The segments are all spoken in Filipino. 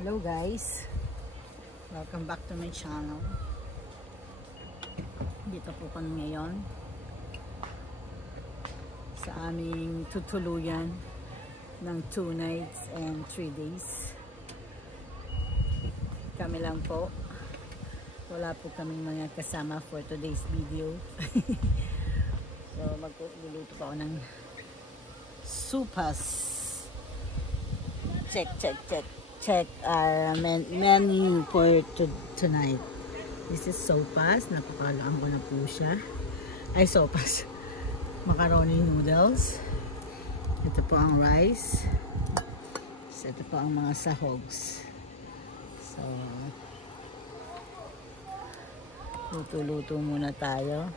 Hello guys, welcome back to my channel. Dito po kami ngayon sa aming tutuluyan ng 2 nights and 3 days. Kami lang po, wala po kaming mga kasama for today's video. So magluluto pa ako ng supas. Check our menu for tonight. This is sopas. Napakalaan ko na po siya. Ay, sopas. Macaroni noodles. Ito po ang rice. So, ito po ang mga sahogs. So, luto-luto muna tayo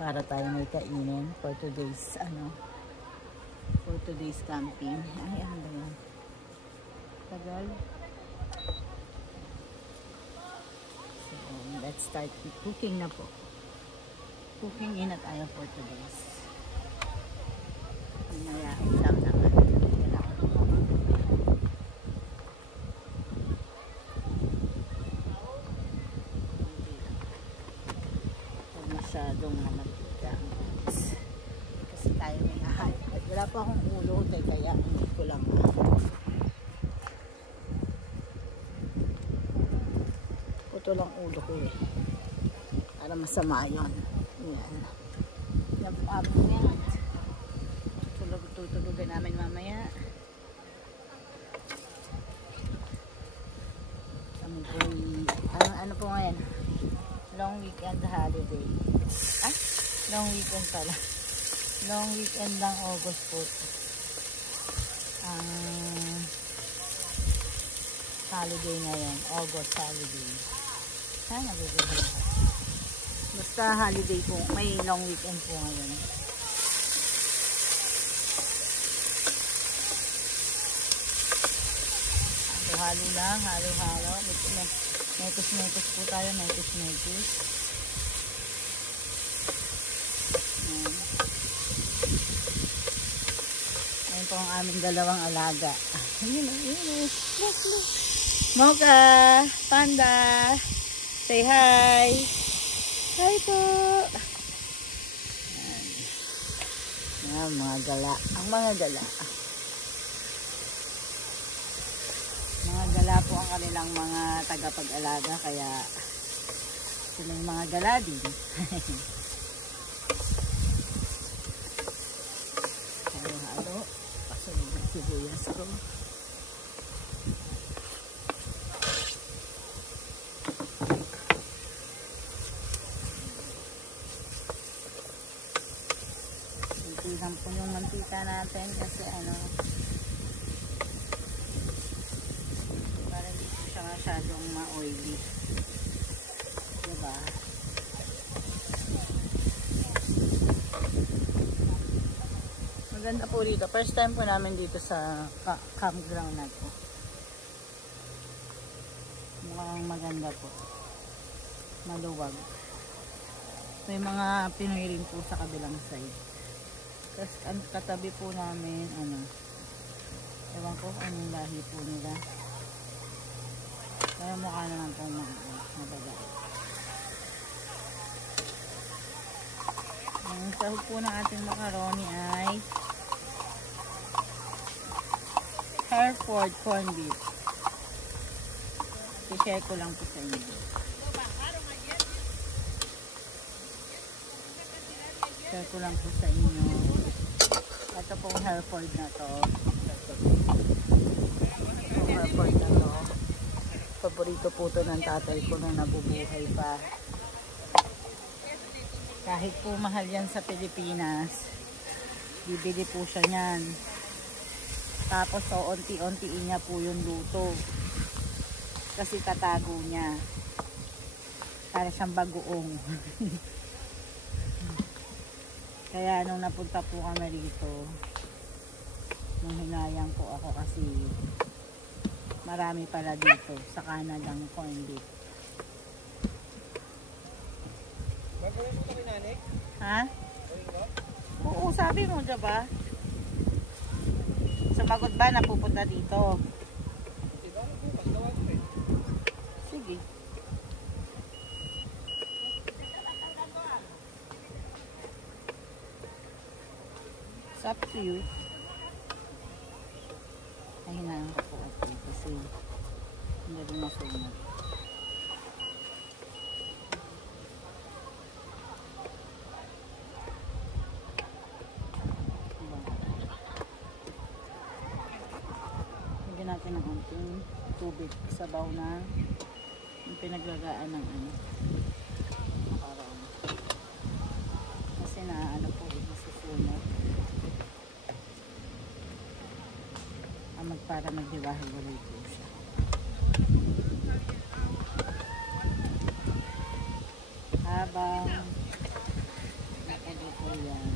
para tayo may kainin for today's camping. Ay, ano ba yan? Tagal. So, let's start with cooking na po. Cooking in at tayo for today's. Mamaya, ulam naman. Huwag masyadong namatiga. Kasi tayo may ahal. Wala pa akong ulo, kaya umit ko lang. Ito lang ulo ko eh. Para masama yun. Yan. Yan po abong yan. Tutulugan namin mamaya. Kami po ano po ngayon? Long weekend holiday. Ah? Long weekend pala. Long weekend ng August po. Holiday ngayon. August holiday. Basta holiday po, may long weekend po ngayon. Halo-halo lang, halo-halo. Metos-metos po tayo, metos-metos. Ayun po ang aming dalawang alaga. Ayun. Look. Mocha, Panda. Say hi. Hi po. Ayan, mga gala. Ang mga gala. Mga gala po ang kanilang mga tagapag-alaga. Kaya sila yung mga gala din. Halo-halo. Pasunod ng sibuyas ko. Ilan po yung mantika natin kasi para hindi po siya masyadong ma-oily, diba? Maganda po dito, first time po namin dito sa campground na to. Mukhang maganda po, maluwag. May mga Pinoy rin po sa kabilang side. Tapos ang katabi po namin, ewan ko anong lahi po nila. Kaya mukha naman pong mabaga. Ang sahog po ng ating macaroni ay Hereford corned beef. I-share ko lang po sa inyo. Share ko lang po sa inyo. Ito pong Hereford na to. Itong Hereford na to. Paborito po to ng tatay ko nung nabubuhay pa. Kahit po mahal yan sa Pilipinas, bibili po siya niyan. Tapos so, unti-untiin niya po yung luto. Kasi tatago niya. Para siyang bagoong. Kaya nung napunta po kami rito, nung hinayang po ako kasi marami pala dito sa Canadang corned beef. Gagawin mo kami nanik? Ha? Oo, sabi mo diba? Sumagot ba na pupunta dito? you. Ay, hinaan ko po ito kasi hindi rin masunod. Lagyan natin ng konting tubig sa baw na yung pinaglagaan ng ano. Makaroni. Kasi na ano po, masusunod. Para magdibahiwalay po siya. Habang nakagod po yan.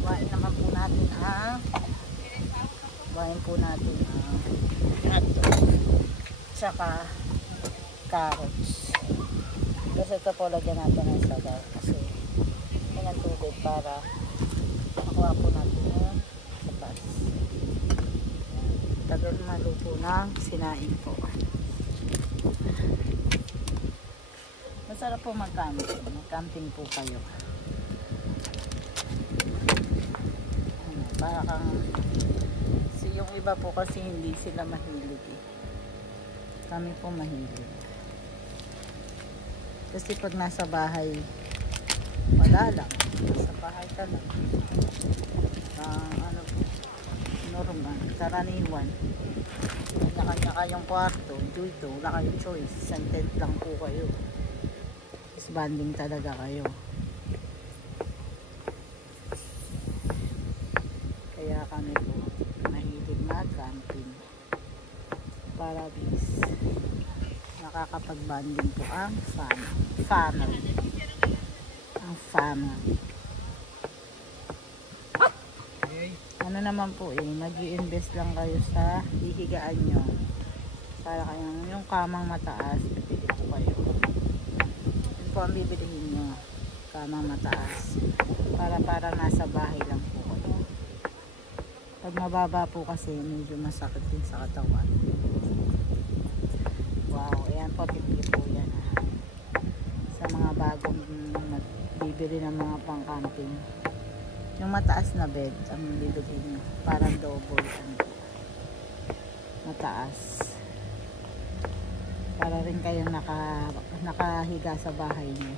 Buhain naman po natin buhain po natin hotdog tsaka carrots. Kasi ito po lagyan natin ng sabaw kasi yan ang tubig para makuha po natin yung sapas. Tagal maluto ng sinain po. Masarap po mag-camping. Mag-camping po kayo. Para kang yung iba po kasi hindi sila mahilig eh. Kami po mahilig. Kasi pag nasa bahay wala lang. Nasa bahay ka lang. Ano po, normal, karaniwan. Kanya-kanya kayong kwarto, dito, wala kayong choice. Isang tent lang po kayo. Is banding talaga kayo. Kaya kami po mahilig mag-camping. Para bis nakakapag-banding po ang family. Ang family. Ano naman po mag-i-invest lang kayo sa hihigaan nyo para kayong yung kamang mataas, bibili po kayo. Yun po ang bibilihin nyo, kamang mataas, para nasa bahay lang po kayo. Pag mababa po kasi medyo masakit din sa katawan. Wow, ayan po, tipli po yan sa mga bagong bibili ng mga pang-camping. Yung mataas na bed ang bibilhin nyo. Parang double. Mataas. Para rin kayong nakahiga sa bahay nyo.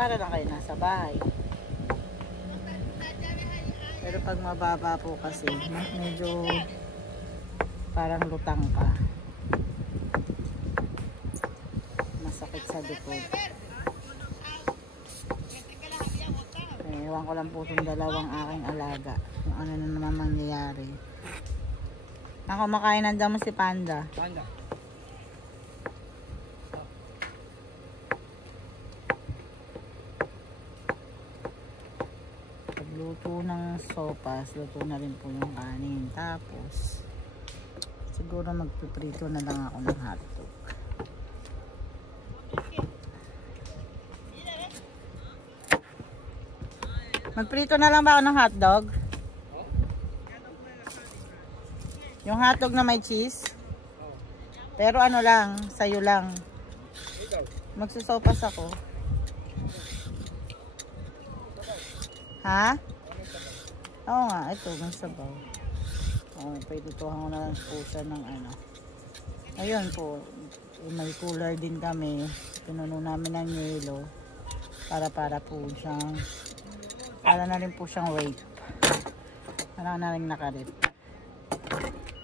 Para lang kayo nasa bahay. Pero pag mababa po kasi, medyo parang lutang ka. Masakit sa likod. Ewan ko lang po itong dalawang aking alaga. Kung ano na naman mangyayari. Ako makain ng damo si Panda. Panda. Pagluto ng sopas, luto na rin po yung kanin. Tapos, siguro magpiprito na lang ako ng hotdog. Magprito na lang ba ako ng hotdog? Yung hotdog na may cheese? Pero ano lang, sayo lang. Magsusopas ako. Ha? Oo nga, ito, may sabaw. Oo, paitutuhan ko na lang po siya ng ano. Ayun po, may cooler din kami. Pinuno namin ng yelo. Para po siyang para na rin po siyang weight. Para na rin nakarip.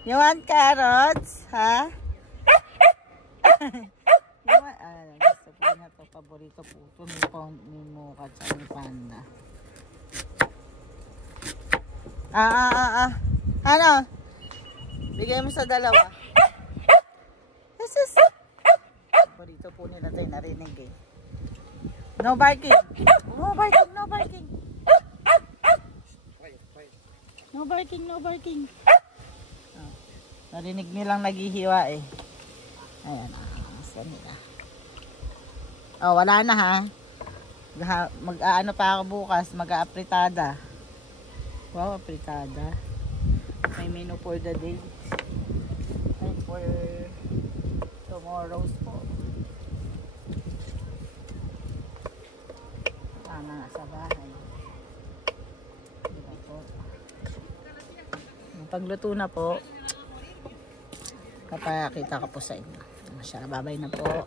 You want carrots? Ha? You want, gusto po niya to. Paborito po ito ni Mocha at ni Panda. Ano? Bigay mo sa dalawa. Yes. Paborito po nila tayo narinig eh. No barking. No barking. No barking. Oh, narinig nilang naghihiwa eh. Ayan. Saan nila? Oh, wala na ha. Mag-aano pa ako bukas. Mag-aapritada. Wow, apritada. May menu for the day. And for tomorrow's po. Tama nga sa bahay. Pagluto na po, papakita ko po sa inyo. Babay na po.